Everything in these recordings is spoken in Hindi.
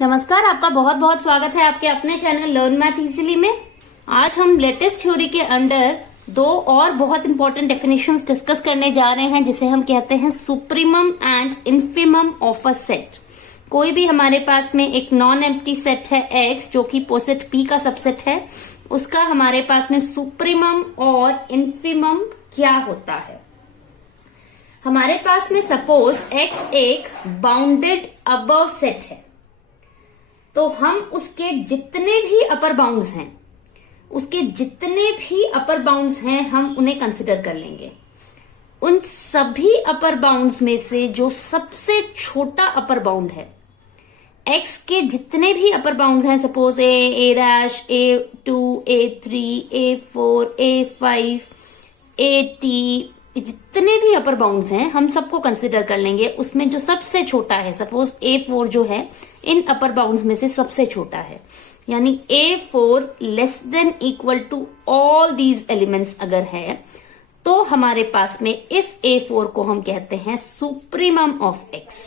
नमस्कार, आपका बहुत बहुत स्वागत है आपके अपने चैनल लर्न मैथ इजीली में। आज हम लेटेस्ट थ्योरी के अंडर दो और बहुत इंपॉर्टेंट डेफिनेशंस डिस्कस करने जा रहे हैं, जिसे हम कहते हैं supremum and infimum of a set. कोई भी हमारे पास में एक नॉन एम्प्टी सेट है X, जो कि पोसेट P का सबसेट है, उसका हमारे पास में सुप्रीमम और इन्फीमम क्या होता है। हमारे पास में सपोज X एक बाउंडेड अबव सेट है, तो हम उसके जितने भी अपर बाउंड्स हैं हम उन्हें कंसिडर कर लेंगे। उन सभी अपर बाउंड्स में से जो सबसे छोटा अपर बाउंड है, X के जितने भी अपर बाउंड्स हैं, suppose A dash, A2, A3, A4, A5, AT, जितने भी अपर बाउंड्स हैं हम सबको कंसिडर कर लेंगे। उसमें जो सबसे छोटा है, सपोज A4 जो है इन अपर बाउंड्स में से सबसे छोटा है, यानी A4 less than equal to all these elements अगर है, तो हमारे पास में इस A4 को हम कहते हैं सुप्रीमम ऑफ X।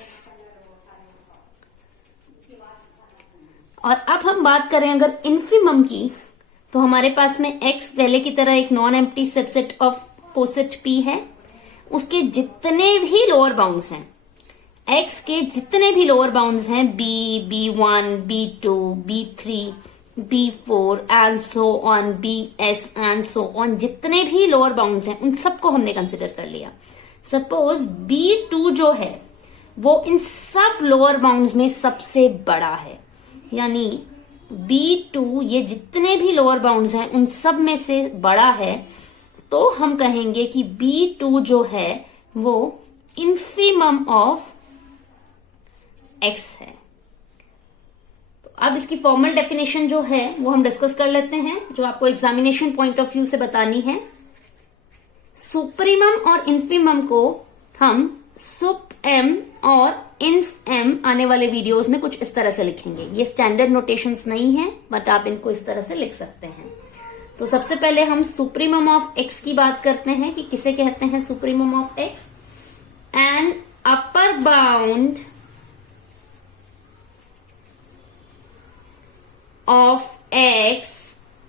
और अब हम बात करें अगर इन्फीमम की, तो हमारे पास में X पहले की तरह एक non empty subset of poset P है। उसके जितने भी लोअर बाउंड्स हैं, X के जितने भी लोअर बाउंड्स हैं, B, B1, B2, B3, B4 and so on, BS and so on, जितने भी लोअर बाउंड्स हैं उन सबको हमने कंसिडर कर लिया। सपोज B2 जो है वो इन सब लोअर बाउंड्स में सबसे बड़ा है, यानी B2 ये जितने भी लोअर बाउंड्स हैं उन सब में से बड़ा है, तो हम कहेंगे कि B2 जो है वो इन्फीमम ऑफ X है। तो अब इसकी फॉर्मल डेफिनेशन जो है वो हम डिस्कस कर लेते हैं, जो आपको एग्जामिनेशन पॉइंट ऑफ व्यू से बतानी है। सुप्रीमम और इन्फीमम को हम सुप M और इन्फ M आने वाले वीडियोस में कुछ इस तरह से लिखेंगे। ये स्टैंडर्ड नोटेशंस नहीं है, बट आप इनको इस तरह से लिख सकते हैं। तो सबसे पहले हम सुप्रीमम ऑफ X की बात करते हैं कि किसे कहते हैं supremum of X। An upper bound of X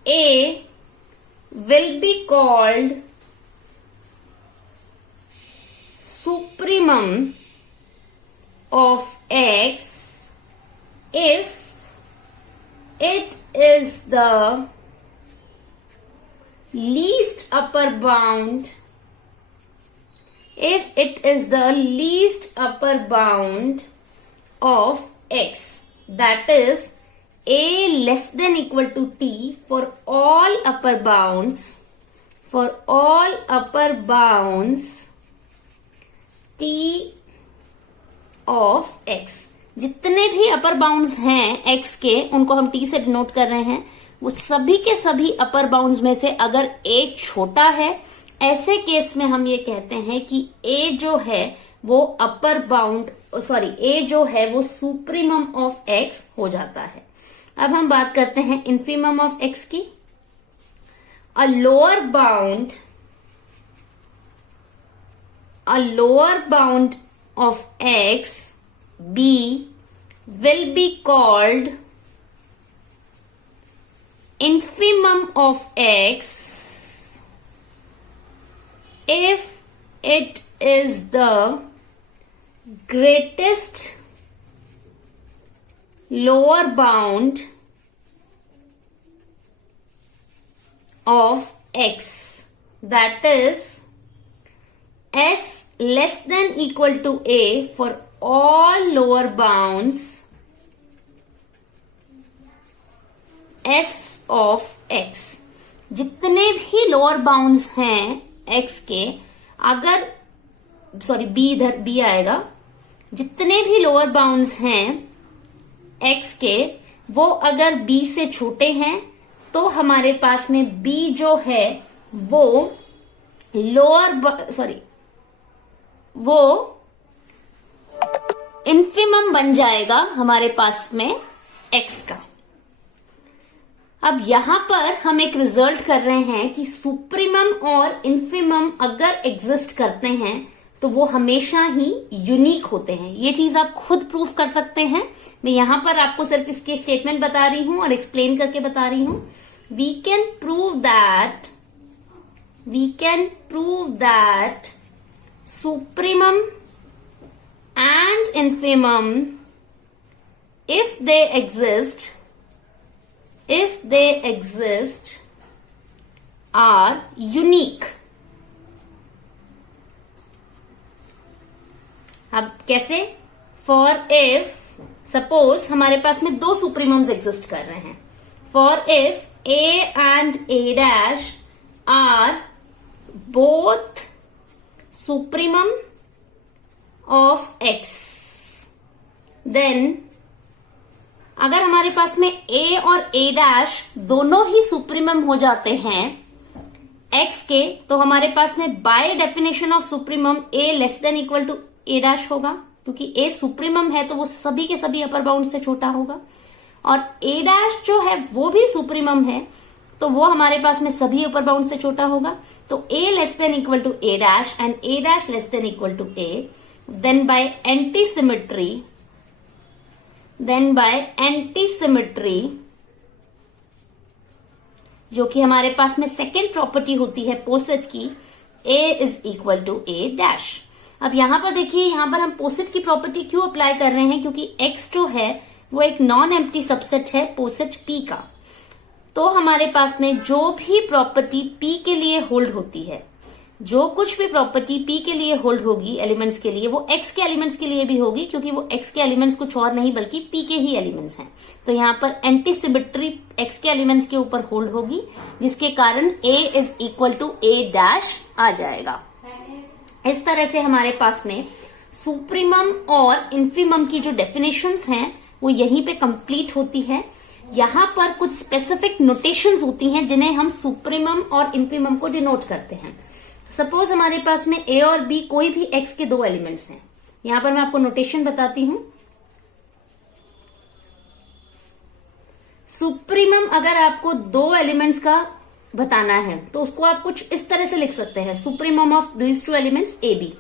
A will be called supremum of X if it is the least upper bound of X, that is A less than equal to T for all upper bounds T of X। जितने भी अपर बाउंड्स हैं X के, उनको हम T से डिनोट कर रहे हैं। वो सभी के सभी अपर बाउंड्स में से अगर A छोटा है, ऐसे केस में हम ये कहते हैं कि A जो है वो A जो है वो सुप्रीमम ऑफ X हो जाता है। अब हम बात करते हैं इन्फीमम ऑफ X की। A lower bound of X B will be called infimum of X if it is the greatest lower bound of X, that is S less than equal to A for all lower bounds S of X। जितने भी लोअर बाउंड्स हैं X के, अगर B इधर B आएगा, जितने भी लोअर बाउंड्स हैं X के वो अगर B से छोटे हैं, तो हमारे पास में B जो है वो इन्फीमम बन जाएगा हमारे पास में X का। अब यहां पर हम एक रिजल्ट कर रहे हैं कि सुप्रीमम और इन्फीमम अगर एग्जिस्ट करते हैं, तो वो हमेशा ही यूनिक होते हैं। ये चीज आप खुद प्रूफ कर सकते हैं। मैं यहां पर आपको सिर्फ इसके स्टेटमेंट बता रही हूं और एक्सप्लेन करके बता रही हूं। We can prove that supremum and infimum if they exist are unique। अब कैसे? फॉर इफ सपोज हमारे पास में दो सुप्रीमम्स एग्जिस्ट कर रहे हैं। For if a and a dash are both supremum of x, then अगर हमारे पास में a और a डैश दोनों ही सुप्रीमम हो जाते हैं x के, तो हमारे पास में by definition of supremum a less than equal to a dash होगा, क्योंकि a सुप्रीमम है तो वो सभी के सभी अपर बाउंड से छोटा होगा। और a डैश जो है वो भी सुप्रीमम है, तो वो हमारे पास में सभी अपर बाउंड से छोटा होगा। तो a less than equal to a dash and a dash less than equal to a, then by anti symmetry जो कि हमारे पास में सेकेंड प्रॉपर्टी होती है पोसेट की, a is equal to a dash. अब यहां पर देखिए, यहां पर हम पोसेट की प्रॉपर्टी क्यों अप्लाई कर रहे हैं, क्योंकि x जो है वो एक नॉन एम्प्टी सबसेट है पोसेट p का। तो हमारे पास में जो भी प्रॉपर्टी p के लिए होल्ड होती है, जो कुछ भी प्रॉपर्टी p के लिए होल्ड होगी एलिमेंट्स के लिए, वो x के एलिमेंट्स के लिए भी होगी, क्योंकि वो x के एलिमेंट्स कुछ और नहीं बल्कि p के ही एलिमेंट्स हैं। तो यहाँ पर एंटी सिमेट्री x के एलिमेंट्स के ऊपर होल्ड होगी, जिसके कारण a is equal to a dash आ जाएगा। इस तरह से हमारे पास में सुप्रीमम और इन्फीमम की जो डेफिनेशंस हैं वो यहीं पे कंप्लीट होती है। यहाँ पर कुछ स्पेसिफिक नोटेशंस होती हैं जिन्हें हम सुप्रीमम और इन्फीमम को डिनोट करते हैं। सपोज हमारे पास में a और b कोई भी x के दो एलिमेंट्स हैं। यहां पर मैं आपको नोटेशन बताती हूं। सुप्रीमम अगर आपको दो एलिमेंट्स का बताना है तो उसको आप कुछ इस तरह से लिख सकते हैं, supremum of these two elements a b।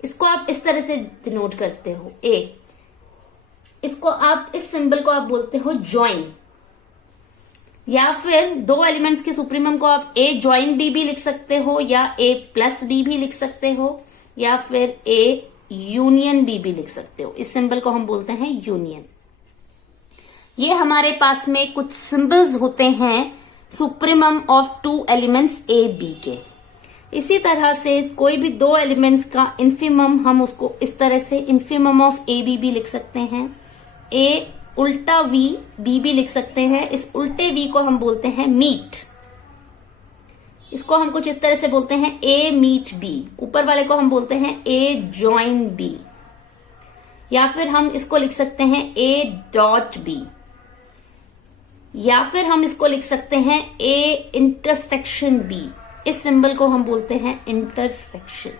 इसको आप इस तरह से डिनोट करते हो a। इसको आप, इस सिंबल को आप बोलते हो ज्वाइन। या फिर दो एलिमेंट्स के सुप्रीमम को आप a ज्वाइन b भी लिख सकते हो, या a प्लस b भी लिख सकते हो, या फिर a यूनियन b भी लिख सकते हो। इस सिंबल को हम बोलते हैं यूनियन। ये हमारे पास में कुछ सिंबल्स होते हैं supremum of two elements a b के। इसी तरह से कोई भी दो एलिमेंट्स का इन्फीमम, हम उसको इस तरह से इन्फीमम ऑफ a b भी लिख सकते हैं। a उल्टा v b भी लिख सकते हैं। इस उल्टे v को हम बोलते हैं मीट। इसको हम कुछ इस तरह से बोलते हैं a मीट b। ऊपर वाले को हम बोलते हैं a ज्वाइन b। या फिर हम इसको लिख सकते हैं a डॉट b। या फिर हम इसको लिख सकते हैं a इंटरसेक्शन b। इस सिंबल को हम बोलते हैं इंटरसेक्शन।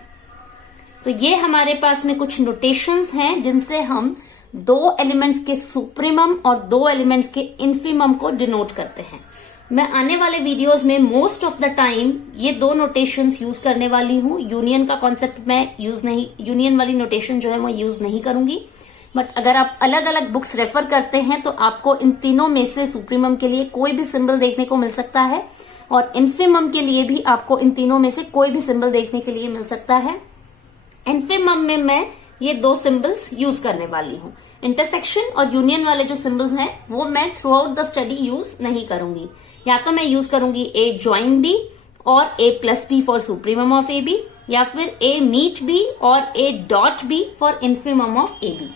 तो ये हमारे पास में कुछ नोटेशंस हैं जिनसे हम दो एलिमेंट्स के सुप्रीमम और दो एलिमेंट्स के इन्फीमम को डिनोट करते हैं। मैं आने वाले वीडियोस में मोस्ट ऑफ द टाइम ये दो नोटेशंस यूज करने वाली हूँ। यूनियन का कॉन्सेप्ट मैं यूनियन वाली नोटेशन जो है मैं यूज नहीं करूंगी। बट अगर आप अलग अलग बुक्स रेफर करते हैं तो आपको इन तीनों में से सुप्रीमम के लिए कोई भी सिंबल देखने को मिल सकता है, और इन्फीमम के लिए भी आपको इन तीनों में से कोई भी सिंबल देखने के लिए मिल सकता है। इन्फीमम में मैं ये दो सिंबल्स यूज करने वाली हूँ। इंटरसेक्शन और यूनियन वाले जो सिंबल्स हैं वो मैं through out the study use नहीं करूंगी। या तो मैं यूज करूंगी a ज्वाइन b और a plus b for supremum of a b, या फिर a मीट b और a dot b for infimum of a b।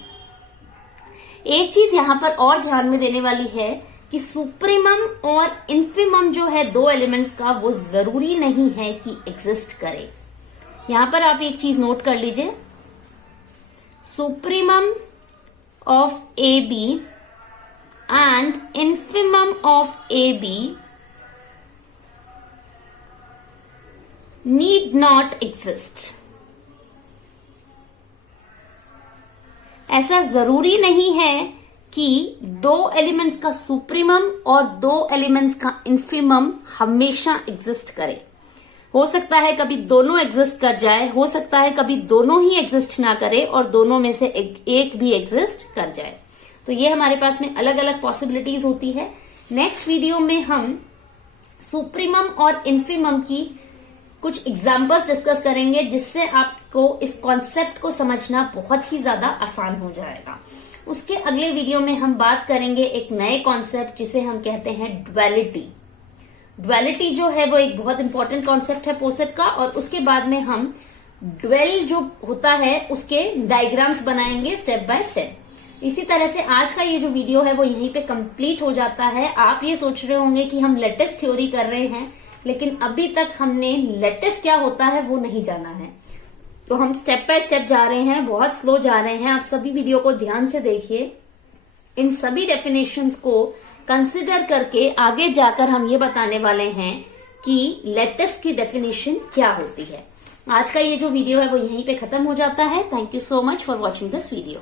एक चीज यहां पर और ध्यान में देने वाली है कि सुप्रीमम और इन्फीमम जो है दो एलिमेंट्स का, वो जरूरी नहीं है कि एग्जिस्ट करे। यहां पर आप एक चीज नोट कर लीजिए, supremum of AB and infimum of AB need not exist। ऐसा जरूरी नहीं है कि दो एलिमेंट्स का सुप्रीमम और दो एलिमेंट्स का इन्फीमम हमेशा एग्जिस्ट करे। हो सकता है कभी दोनों एग्जिस्ट कर जाए, हो सकता है कभी दोनों ही एग्जिस्ट ना करे और दोनों में से एक भी एग्जिस्ट कर जाए। तो ये हमारे पास में अलग अलग पॉसिबिलिटीज होती है। नेक्स्ट वीडियो में हम सुप्रीमम और इन्फीमम की कुछ एग्जाम्पल्स डिस्कस करेंगे, जिससे आपको इस कॉन्सेप्ट को समझना बहुत ही ज्यादा आसान हो जाएगा। उसके अगले वीडियो में हम बात करेंगे एक नए कॉन्सेप्ट जिसे हम कहते हैं ड्युअलिटी। ड्युअलिटी जो है वो एक बहुत इंपॉर्टेंट कॉन्सेप्ट है पोसेट का, और उसके बाद में हम ड्वेल जो होता है उसके डायग्राम्स बनाएंगे स्टेप बाय स्टेप। इसी तरह से आज का ये जो वीडियो है वो यहीं पे कंप्लीट हो जाता है। आप ये सोच रहे होंगे कि हम लेटिस थ्योरी कर रहे हैं, लेकिन अभी तक हमने लेटिस क्या होता है वो नहीं जाना है। तो हम स्टेप बाय स्टेप जा रहे हैं, बहुत स्लो जा रहे हैं। आप सभी वीडियो को ध्यान से देखिए। इन सभी डेफिनेशंस को कंसिडर करके आगे जाकर हम ये बताने वाले हैं कि लेटिस की डेफिनेशन क्या होती है। आज का ये जो वीडियो है वो यहीं पे खत्म हो जाता है। Thank you so much for watching this video.